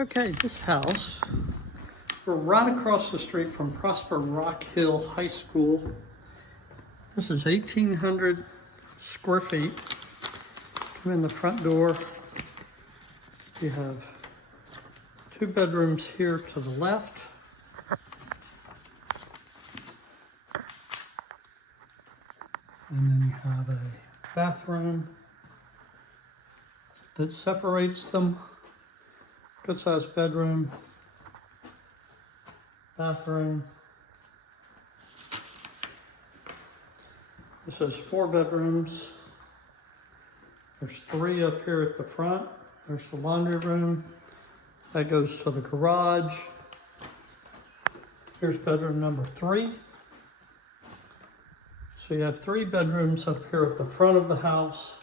Okay, this house, we're right across the street from Prosper Rock Hill High School. This is 1,800 square feet. Come in the front door. You have 2 bedrooms here to the left. And then you have a bathroom that separates them. Good sized bedroom, bathroom. This has 4 bedrooms. There's 3 up here at the front. There's the laundry room. That goes to the garage. Here's bedroom number 3. So you have 3 bedrooms up here at the front of the house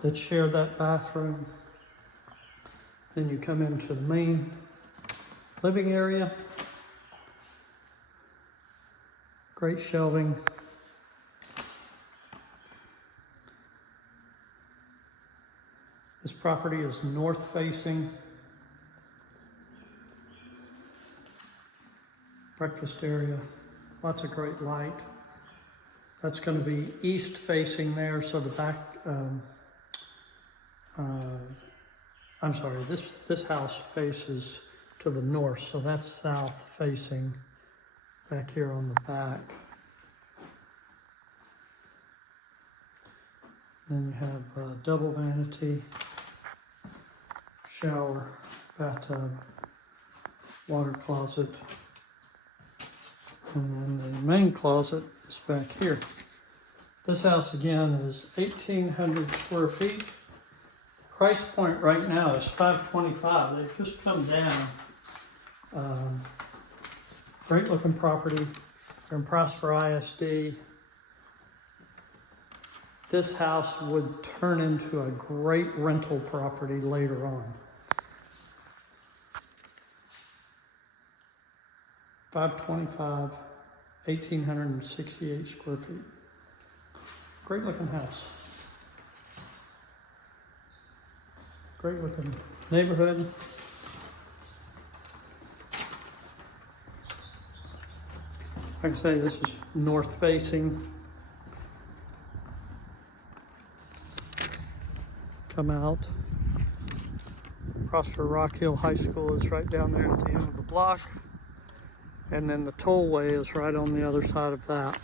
that share that bathroom. Then you come into the main living area. Great shelving. This property is north facing. Breakfast area, lots of great light. That's going to be east facing there, so the back, I'm sorry, this house faces to the north, so that's south facing back here on the back. Then you have a double vanity, shower, bathtub, water closet, and then the main closet is back here. This house again is 1,800 square feet. Price point right now is $525. They've just come down. Great looking property. They're in Prosper ISD. This house would turn into a great rental property later on. $525, 1,868 square feet. Great looking house. Great looking neighborhood. Like I say, this is north facing. Come out. Prosper Rock Hill High School is right down there at the end of the block. And then the tollway is right on the other side of that.